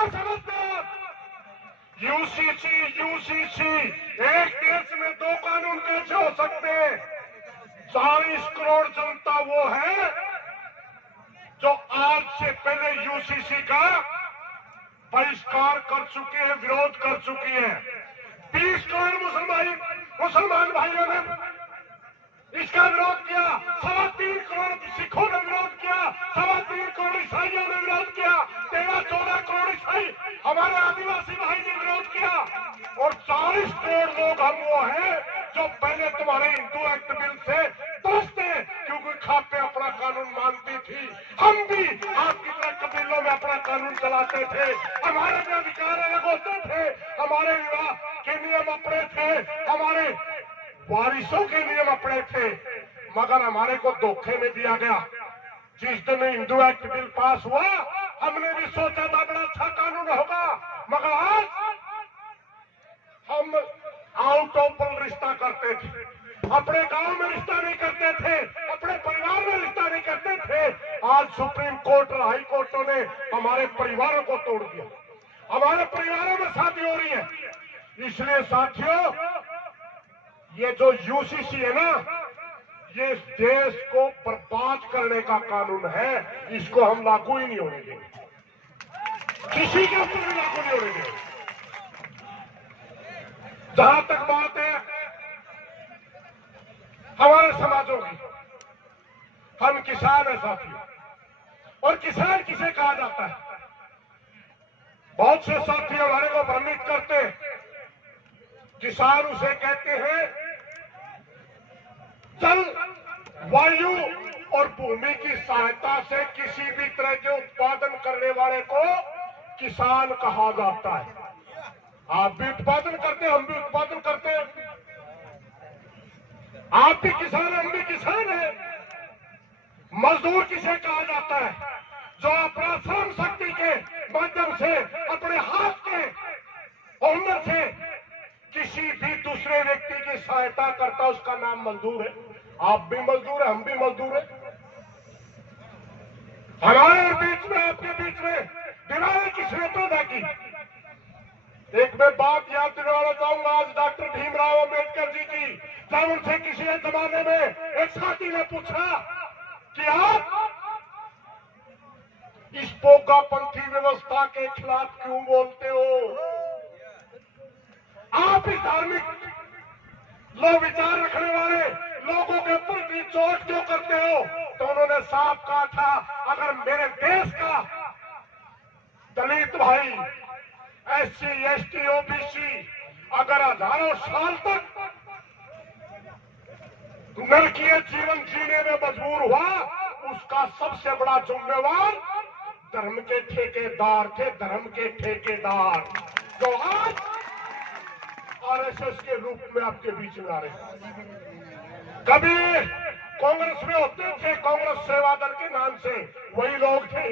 क्या समझते हो? यूसीसी यूसीसी, एक देश में दो कानून कैसे हो सकते हैं? 40 करोड़ जनता वो है जो आज से पहले यूसीसी का बहिष्कार कर चुके हैं, विरोध कर चुकी है। 30 करोड़ मुसलमान भाइयों ने इसका विरोध किया, 3.25 करोड़ सिखों ने विरोध किया, 3.25 करोड़ ईसाइयों ने विरोध किया, 13-14 करोड़ ईसाई हमारे आदिवासी भाई ने विरोध किया, और 40 करोड़ लोग हम वो हैं जो पहले तुम्हारे हिंदू एक्ट बिल से तरसते हैं, क्योंकि खापे अपना कानून मानती थी। हम भी आपकी तरह कबीलों में अपना कानून चलाते थे, हमारे भी अधिकार अलग होते थे, हमारे विवाह के नियम अपने थे, हमारे वारिसों के नियम अपने थे, मगर हमारे को धोखे में दिया गया। जिस दिन हिंदू एक्ट बिल पास हुआ, हमने भी सोचा था बड़ा अच्छा कानून होगा, मगर आज हम आउट ऑफ पल रिश्ता करते थे, अपने गांव में रिश्ता नहीं करते थे, अपने परिवार में रिश्ता नहीं करते थे। आज सुप्रीम कोर्ट और हाई कोर्टों ने हमारे परिवारों को तोड़ दिया, हमारे परिवारों में शादी हो रही है। इसलिए साथियों, ये जो यूसीसी है ना, ये देश को बर्बाद करने का कानून है, इसको हम लागू ही नहीं होने देंगे, किसी के ऊपर भी लागू नहीं होने देंगे। जहां तक बात है हमारे समाजों की, हम किसान है साथियों, और किसान किसे कहा जाता है? बहुत से साथी हमारे को भ्रमित करते हैं। किसान उसे कहते हैं जल, वायु और भूमि की सहायता से किसी भी तरह के उत्पादन करने वाले को किसान कहा जाता है। आप भी उत्पादन करते हैं, हम भी उत्पादन करते हैं, आप भी किसान, हम भी किसान हैं। मजदूर किसे कहा जाता है? जो अपना श्रम शक्ति के माध्यम से, अपने हाथ के हुनर से किसी भी दूसरे व्यक्ति की सहायता करता, उसका नाम मजदूर है। आप भी मजदूर है, हम भी मजदूर है। हमारे बीच में, आपके बीच में दिवाली किसने पैदा की? एक मैं बात याद दिलाना चाहूंगा, आज डॉक्टर भीमराव अंबेडकर जी की, जब उनसे किसी जमाने में एक साथी ने पूछा कि आप इस पोगापंथी व्यवस्था के खिलाफ क्यों बोलते हो, आप इस धार्मिक लोग विचार रखने वाले लोगों के प्रति चोट क्यों करते हो? तो उन्होंने साफ कहा था, अगर मेरे देश का दलित भाई, SC, ST, OBC अगर हजारों साल तक नरकीय जीवन जीने में मजबूर हुआ, उसका सबसे बड़ा जिम्मेवार धर्म के ठेकेदार थे, धर्म के ठेकेदार, जो आज RSS के रूप में आपके बीच में आ रहे हैं। कभी कांग्रेस में होते थे, कांग्रेस सेवा दल के नाम से, वही लोग थे,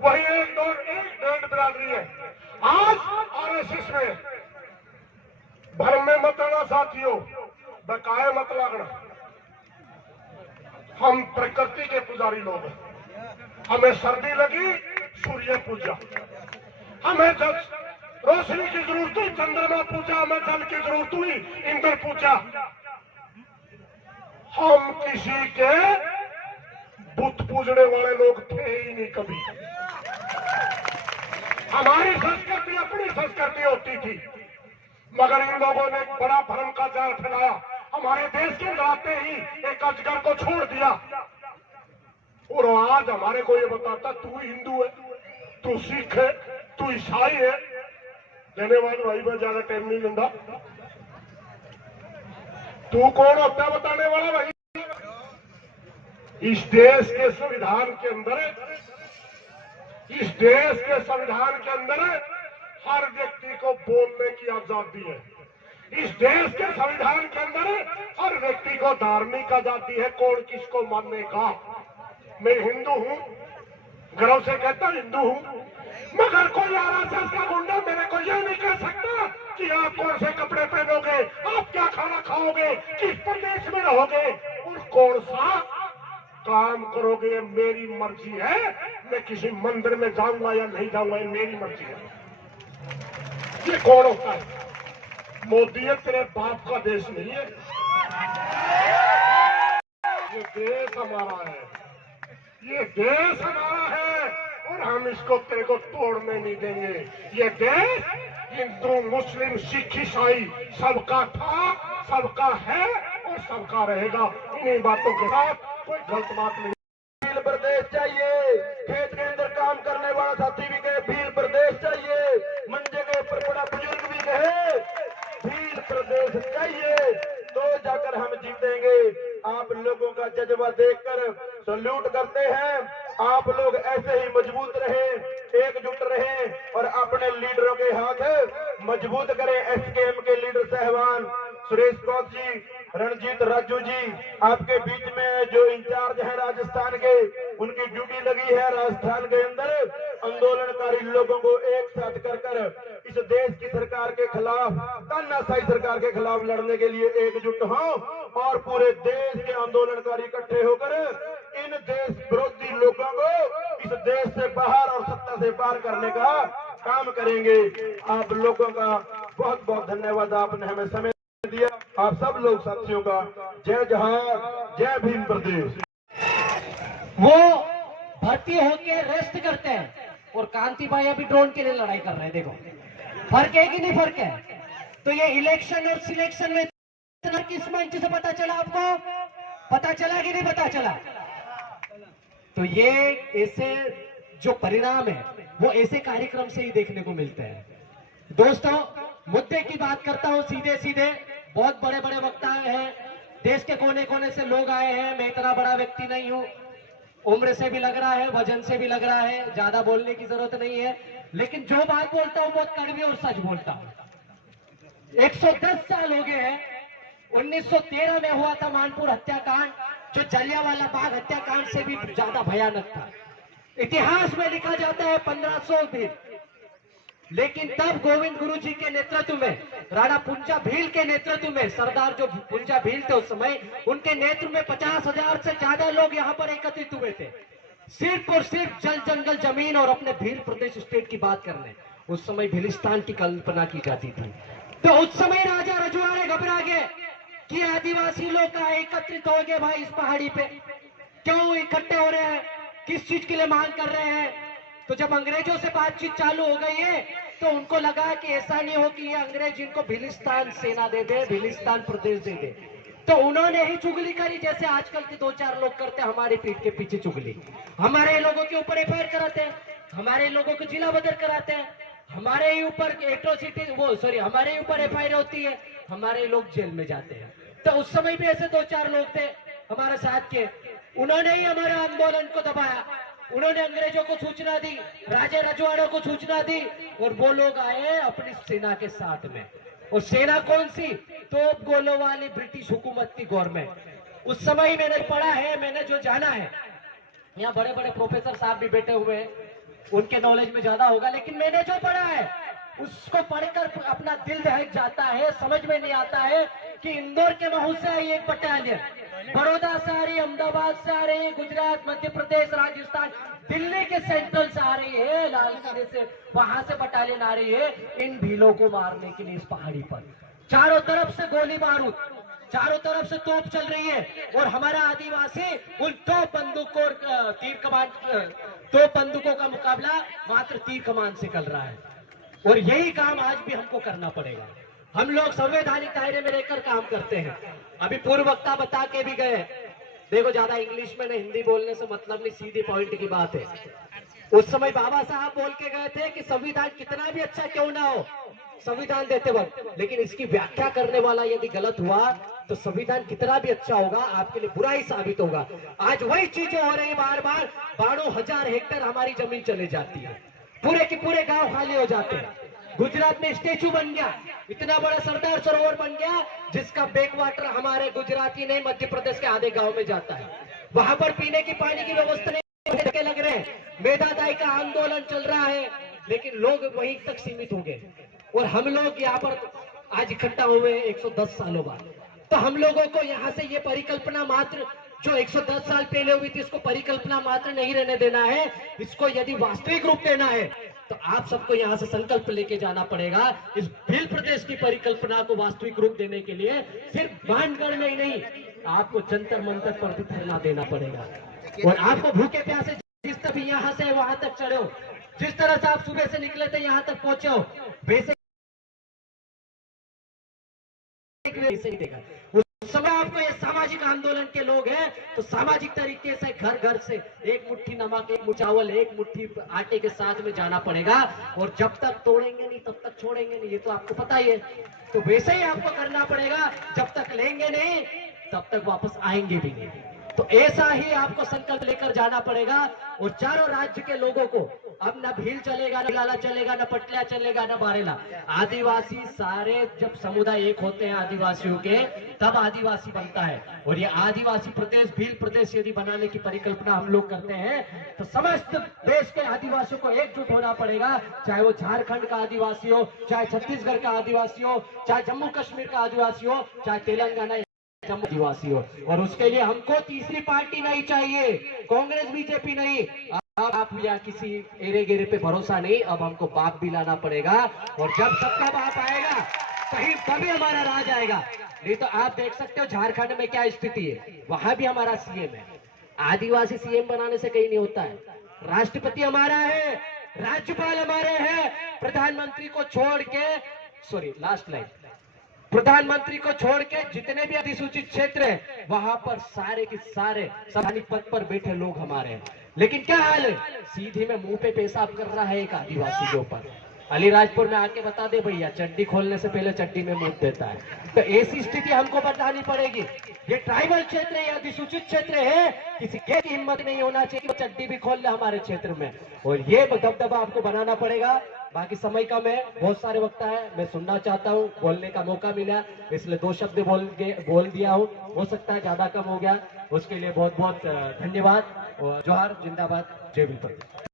वही एक डेढ़ बिरादरी है। आज RSS में भ्रम में मत आना साथियों, बकाए मत लगना। हम प्रकृति के पुजारी लोग हैं, हमें सर्दी लगी सूर्य पूजा, हमें जब रोशनी की जरूरत हुई चंद्रमा पूजा, हमें जल की जरूरत हुई इंद्र पूजा। हम किसी के बुत पूजने वाले लोग थे ही नहीं कभी। हमारी संस्कृति अपनी संस्कृति होती थी, मगर इन लोगों ने एक बड़ा भ्रम का जाल फैलाया, हमारे देश के लाते ही एक अजगर को छोड़ दिया, और आज हमारे को ये बताता तू हिंदू है, तू सिख है, तू ईसाई है। धन्यवाद भाई, मैं ज्यादा टाइम नहीं लूंगा। तू कौन होता है बताने वाला भाई? इस देश के संविधान के अंदर, इस देश के संविधान के अंदर हर व्यक्ति को बोलने की आजादी है। इस देश के संविधान के अंदर हर व्यक्ति को धार्मिक आजादी है, कौन किसको मानेगा। मैं हिंदू हूं, गर्व से कहता हिंदू हूं, मगर कोई RSS का गुंडा मेरे को यह नहीं कह सकता कि आप कौन से कपड़े पहनोगे, आप क्या खाना खाओगे, किस प्रदेश में रहोगे, और कौन सा काम करोगे ये मेरी मर्जी है। मैं किसी मंदिर में जाऊंगा या नहीं जाऊंगा ये मेरी मर्जी है। ये कौन होता है? मोदी है, तेरे बाप का देश नहीं है। ये देश हमारा है, ये देश हमारा है और हम इसको तेरे को तोड़ने नहीं देंगे। ये देश हिंदू मुस्लिम सिख ईसाई सबका था, सबका है और सबका रहेगा। इन्हीं बातों के साथ कोई गलत बात नहीं। भील प्रदेश चाहिए, खेत के अंदर काम करने वाला साथी भी कहे भील प्रदेश चाहिए, मंजे के ऊपर बड़ा बुजुर्ग भी कहे भील प्रदेश चाहिए, तो जाकर हम जीतेंगे। आप लोगों का जज्बा देखकर सल्यूट करते हैं। आप लोग ऐसे ही मजबूत रहें, एकजुट रहें और अपने लीडरों के हाथ मजबूत करें। एसकेएम के लीडर साहबान सुरेश कौर जी, रणजीत राजू जी, आपके बीच में जो इंचार्ज है राजस्थान के, उनकी ड्यूटी लगी है राजस्थान के अंदर आंदोलनकारी लोगों को एक साथ कर इस देश की सरकार के खिलाफ, तानाशाही सरकार के खिलाफ लड़ने के लिए एकजुट हों और पूरे देश के आंदोलनकारी इकट्ठे होकर इन देश विरोधी लोगों को इस देश से बाहर और सत्ता से पार करने का काम करेंगे। आप लोगों का बहुत बहुत धन्यवाद, आपने हमें समय दिया। आप सब लोग साथियों का जय जहां, जय भीम प्रदेश। वो भर्ती होके रेस्ट करते हैं और कांति भाई अभी ड्रोन के लिए लड़ाई कर रहे हैं। देखो फर्क है कि नहीं फर्क है? तो ये इलेक्शन और सिलेक्शन में किस मंच से पता चला आपको? पता चला कि नहीं पता चला? तो ये ऐसे जो परिणाम है वो ऐसे कार्यक्रम से ही देखने को मिलते हैं। दोस्तों मुद्दे की बात करता हूं सीधे सीधे। बहुत बड़े बड़े वक्ता हैं, देश के कोने कोने से लोग आए हैं। मैं इतना बड़ा व्यक्ति नहीं हूं, उम्र से भी लग रहा है, वजन से भी लग रहा है, ज्यादा बोलने की जरूरत नहीं है, लेकिन जो बात बोलता हूं बहुत कड़वी और सच बोलता हूं। 110 साल हो गए हैं। 1913 में हुआ था मानपुर हत्याकांड, जो जलियांवाला बाग हत्याकांड से भी ज्यादा भयानक था। इतिहास में लिखा जाता है 1500 दिन, लेकिन तब गोविंद गुरु जी के नेतृत्व में, राणा पुंजा भील के नेतृत्व में, सरदार जो पुंजा भील थे उस समय, उनके नेतृत्व में 50,000 से ज्यादा लोग यहाँ पर एकत्रित हुए थे, सिर्फ और सिर्फ जल जंगल जमीन और अपने भील प्रदेश स्टेट की बात करने। उस समय भीलिस्तान की कल्पना की जाती थी। तो उस समय राजा रजवाड़े घबरा गए कि आदिवासी लोग का एकत्रित हो गए भाई इस पहाड़ी पे, क्यों इकट्ठे हो रहे हैं, किस चीज के लिए मांग कर रहे हैं। तो जब अंग्रेजों से बातचीत चालू हो गई है तो उनको लगा कि ऐसा नहीं हो कि ये अंग्रेज इनको भीलिस्तान सेना दे दे, भीलिस्तान प्रदेश दे दे। तो उन्होंने ही चुगली करी, जैसे आजकल के 2-4 लोग करते हैं, हमारे पीठ के पीछे चुगली। हमारे लोगों के ऊपर एफआईआर कराते हैं, हमारे लोगों को जिला बदर कराते हैं, हमारे ही ऊपर एट्रोसिटी हमारे ही ऊपर एफआईआर होती है, हमारे लोग जेल में जाते हैं। तो उस समय भी ऐसे 2-4 लोग थे हमारे साथ के, उन्होंने ही हमारे आंदोलन को दबाया। उन्होंने अंग्रेजों को सूचना दी, राजा रजवाड़ों को सूचना दी और वो लोग आए अपनी सेना के साथ में। और सेना कौन सी? तोप गोलों वाली ब्रिटिश हुकूमत की गवर्नमेंट। उस समय मैंने पढ़ा है, मैंने जो जाना है, यहाँ बड़े बड़े प्रोफेसर साहब भी बैठे हुए हैं, उनके नॉलेज में ज्यादा होगा, लेकिन मैंने जो पढ़ा है उसको पढ़कर अपना दिल दहक जाता है। समझ में नहीं आता है कि इंदौर के महू से आई एक बटालियन, बड़ौदा से आ रही, अहमदाबाद से आ रही, गुजरात, मध्य प्रदेश, राजस्थान, दिल्ली के सेंट्रल से आ रही है, लाल किले से, वहां से बटालियन आ रही है इन भीलों को मारने के लिए इस पहाड़ी पर। चारों तरफ से गोली बारूद, चारों तरफ से तोप चल रही है और हमारा आदिवासी उन तोप बंदूकों का मुकाबला मात्र तीर कमान से कर रहा है। और यही काम आज भी हमको करना पड़ेगा। हम लोग संवैधानिक दायरे में रहकर काम करते हैं। अभी पूर्व वक्ता बता के भी गए, देखो ज्यादा इंग्लिश में नहीं, हिंदी बोलने से मतलब नहीं, सीधी पॉइंट की बात है। उस समय बाबा साहब बोल के गए थे कि संविधान कितना भी अच्छा क्यों ना हो संविधान देते वक्त, लेकिन इसकी व्याख्या करने वाला यदि गलत हुआ तो संविधान कितना भी अच्छा होगा आपके लिए बुरा ही साबित होगा। आज वही चीजें हो रही, बार बार 12,000 हेक्टेयर हमारी जमीन चले जाती है, पूरे के पूरे गांव खाली हो जाते हैं। गुजरात में स्टेचू बन गया, इतना बड़ा सरदार सरोवर बन गया जिसका बैक वाटर हमारे गुजराती नहीं मध्य प्रदेश के आधे गांव में जाता है। वहां पर पीने की पानी की व्यवस्था नहीं लग रहे हैं। मेधादाई का आंदोलन चल रहा है, लेकिन लोग वहीं तक सीमित हो गए और हम लोग यहाँ पर आज इकट्ठा हुए 110 सालों बाद। तो हम लोगों को यहाँ से ये परिकल्पना मात्र जो 110 साल पहले हुई थी इसको परिकल्पना मात्र नहीं रहने देना है, इसको यदि वास्तविक रूप देना है तो आप सबको यहाँ से संकल्प लेके जाना पड़ेगा। इस भील प्रदेश की परिकल्पना को वास्तविक रूप देने के लिए सिर्फ बाणगढ़ में ही नहीं, आपको जंतर मंतर पर भी धरना देना पड़ेगा। और आपको भूखे प्यासे जिस तरह यहाँ से वहां तक चढ़े हो, जिस तरह से आप सुबह से निकले थे यहाँ तक पहुंचे हो, बेसिक उस समय आपको ये सामाजिक आंदोलन के लोग हैं तो सामाजिक तरीके से घर घर से एक मुट्ठी नमक, एक मुट्ठी चावल, एक मुट्ठी आटे के साथ में जाना पड़ेगा। और जब तक तोड़ेंगे नहीं तब तक छोड़ेंगे नहीं, ये तो आपको पता ही है। तो वैसे ही आपको करना पड़ेगा, जब तक लेंगे नहीं तब तक वापस आएंगे भी नहीं। तो ऐसा ही आपको संकल्प लेकर जाना पड़ेगा। और चारों राज्य के लोगों को अब न भील चलेगा, न लाला चलेगा, न पटलिया चलेगा, न बारेला। आदिवासी सारे जब समुदाय एक होते हैं आदिवासियों के, तब आदिवासी बनता है। और ये आदिवासी प्रदेश, भील प्रदेश यदि बनाने की परिकल्पना हम लोग करते हैं तो समस्त देश के आदिवासियों को एकजुट होना पड़ेगा। चाहे वो झारखंड का आदिवासी हो, चाहे छत्तीसगढ़ का आदिवासी हो, चाहे जम्मू कश्मीर का आदिवासी हो, चाहे तेलंगाना आदिवासी हो। और उसके लिए हमको तीसरी पार्टी नहीं चाहिए, कांग्रेस बीजेपी नहीं। आप या किसी एरे गेरे पे भरोसा नहीं, अब हमको बाप भी लाना पड़ेगा। और जब सबका बाप आएगा कहीं तभी हमारा राज आएगा। नहीं तो आप देख सकते हो झारखंड में क्या स्थिति है, वहां भी हमारा सीएम है। आदिवासी सीएम बनाने से कहीं नहीं होता है। राष्ट्रपति हमारा है, राज्यपाल हमारे हैं, प्रधानमंत्री को छोड़ के, सॉरी लास्ट लाइन, प्रधानमंत्री को छोड़ के जितने भी अधिसूचित क्षेत्र है वहां पर सारे के सारे संवैधानिक पद पर बैठे लोग हमारे हैं। लेकिन क्या हाल है, सीधे में मुंह पे पेशाब कर रहा है एक आदिवासी के ऊपर। अलीराजपुर में आके बता दे भैया, चड्डी खोलने से पहले चड्डी में मुंह देता है। तो ऐसी स्थिति हमको बतानी पड़ेगी। ये ट्राइबल क्षेत्र है, अधिसूचित क्षेत्र है, किसी के की हिम्मत नहीं होना चाहिए कि वो चड्डी भी खोल ले हमारे क्षेत्र में। और ये दबदबा आपको बनाना पड़ेगा। बाकी समय कम है, बहुत सारे वक्त है, मैं सुनना चाहता हूँ, बोलने का मौका मिला इसलिए 2 शब्द बोल दिया हूँ। हो सकता है ज्यादा कम हो गया, उसके लिए बहुत बहुत धन्यवाद। और जोहार, जिंदाबाद, जय भील।